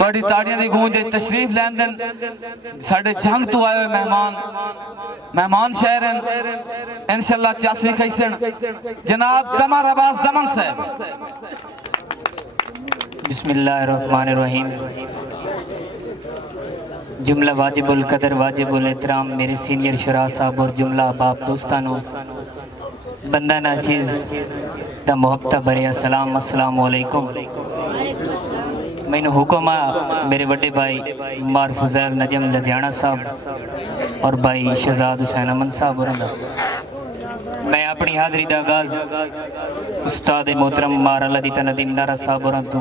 थोड़ी ताड़ियां दी गूंज तशरीफ लैन देन साडे जंग तो आए हुए मेहमान शहर इंशाअल्लाह चासी खैसन जनाब कमर अब्बास जमन साहब। बिस्मिल्लाहिर्रहमानिर्रहीम। जुमला वाजिबुल कदर वाजिबुल एहतराम मेरे सीनियर शुरा साहब और जुमला बाप दोस्तानों बंदा नाचीज़ दा मुहब्बत भरे सलाम अस्सलाम वालेकुम। मैंने हुक्म आ मेरे बड़े भाई मार फुजैल नजम लुधियाना साहब और भाई शहजाद हुसैन अमन साहब और मैं अपनी हाज़री दा आगाज़ उस्ताद मोहतरम मार अल्लाह नदीम नारा साहब और तू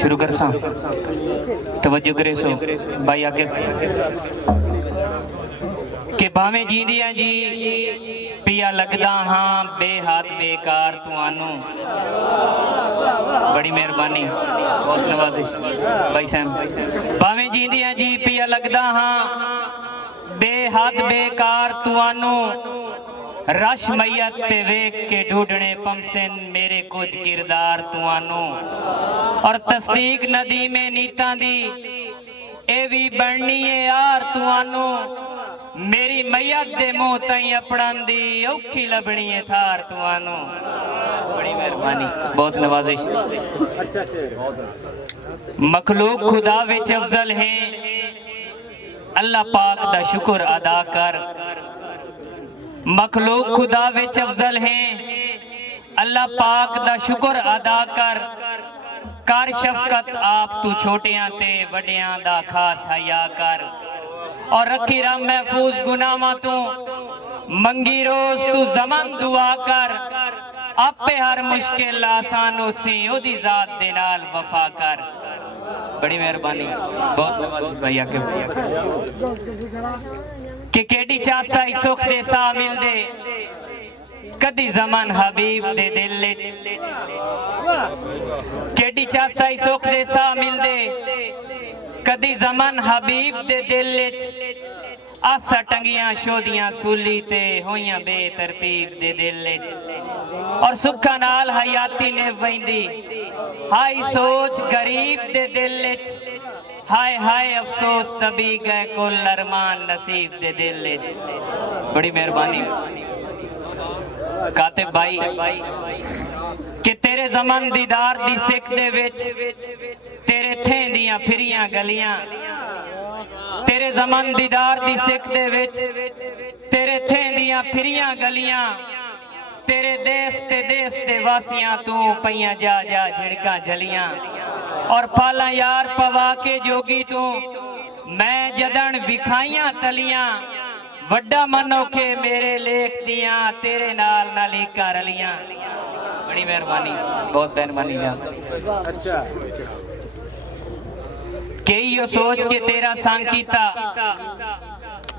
शुरू कर सा। तवज्जो करे सो भाई आके कि भावें जींदियां जी पिया लगदा हाँ बेहात बेकार तुआनू। बड़ी मेहरबानी बहुत नवाजिश भाई साहब। भावें जींदियां जी पिया लगदा हाँ बेहात बेकार तुआनू। रश मैयत ते वेख के ढूंढने पमसन मेरे कुछ किरदार तुआनू। और तस्दीक नदी में नीता दी ए भी बननी है यार तुआनू। मेरी मैयत दे मुंह तई अपड़न दी औखी लबनी है थार तुआनू। बड़ी मेहरबानी बहुत नवाजिश। मखलूक खुदा विच अफजल है अल्लाह पाक दा शुक्र अदा कर। मखलूक खुदा विच अफजल है अल्लाह पाक दा शुक्र अदा कर। कर शफकत आप तू छोटियां ते वड्डियां दा खास हया कर। और रखी रब महफूज गुनाहां तू मंगी रोज तू जमन दुआ कर। आपे हर मुश्किल आसान होसी ओदी जात दे नाल वफा कर। बड़ी मेहरबानी बहुत भैया के कि केडी चासा सुख दे सा मिल दे कदी जमन हबीब दे दिल केडी चासा सुख दे सा मिल दे कदी जमन हबीब दे दिल आसा टंगियां शोदियां सूली ते होइयां बेतरतीब दे दिल। और सुखा नाल हयाती ने वहिंदी हाय सोच गरीब दे दिल। हाय हाय अफसोस तभी गए कुल अरमान नसीब दे दिल। बड़ी मेहरबानी कातिब भाई कि तेरे जमन दीदार दी सिख दे विच तेरे थे दियां फिरियां गलियां। तेरे जमन दीदार दी सिख दे विच तेरे थे दियां फिरियां गलियां। तेरे देश ते वासियां तू पईयां जा जा झिड़का जलियां। और पाला यार पवा के जोगी तू मैं जदन विखाइयां तलियां। वड्डा मनोखे मेरे लेख दियां तेरे नाल नालिका रलियां। बड़ी मेहरबानी बहुत मेहरबानी जा। अच्छा के यो सोच के तेरा संग कीता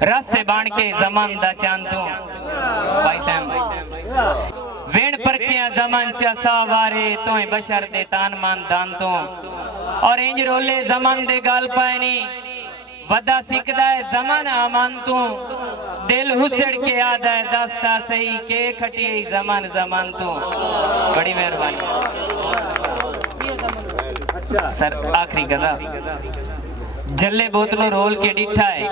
रस से बाण के जमान दा चांदू। भाई साहब वेण परखिया जमान चसा वारे तोय बशर दे तान मान दान तो। और इंज रोले जमान दे गाल पायनी वदा सिकदा है जमान आमान तू। दिल हुसड़ के आदा है दस्ता सही के खटिए जमान जमान तू। बड़ी मेहरबानी सर आखिरी गदा जल्ले बोतलों रोल के डिठा है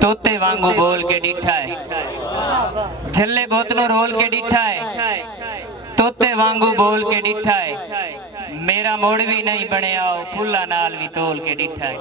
तोते वांगू बोल के डिठा है। जल्ले बोतलों रोल के डिठा है तोते वांगू बोल के डिठा है। मेरा मोड़ भी नहीं बने आओ फुल्ला नाल भी तोल के डिठा है।